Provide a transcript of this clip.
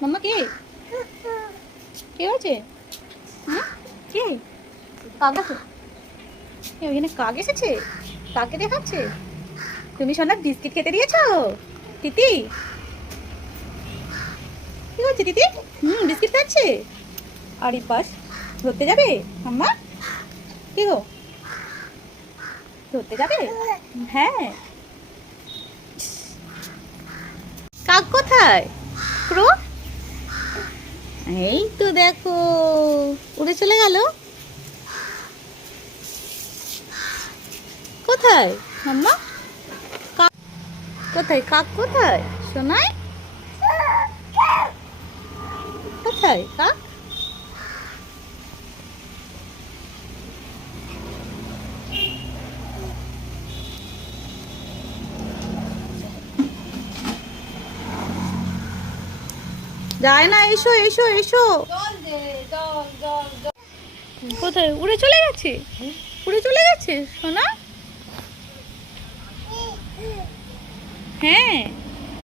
মাম্মা কে কে হয়েছে? হ্যাঁ কে? কাক আছে? ওইখানে কাক এসেছে, কাকে দেখাচ্ছে? তুমি সোনা বিস্কিট খেতে দিয়েছো তিতি? কি হচ্ছে তিতি? বিস্কিট খাচ্ছে। আর এই পাশ ধরতে যাবে মাম্মা? কি গো, ধরতে যাবে? হ্যাঁ। কাক কোথায়? ক্রো, এই তো দেখো উড়ে চলে গেল। কোথায় মাম্মা? কাক কোথায়? কাক কোথায় সোনাই? কোথায় কাক? যায় না, এসো এসো এসো। কোথায় উড়ে চলে গেছে? উড়ে চলে গেছে সোনা? হ্যাঁ।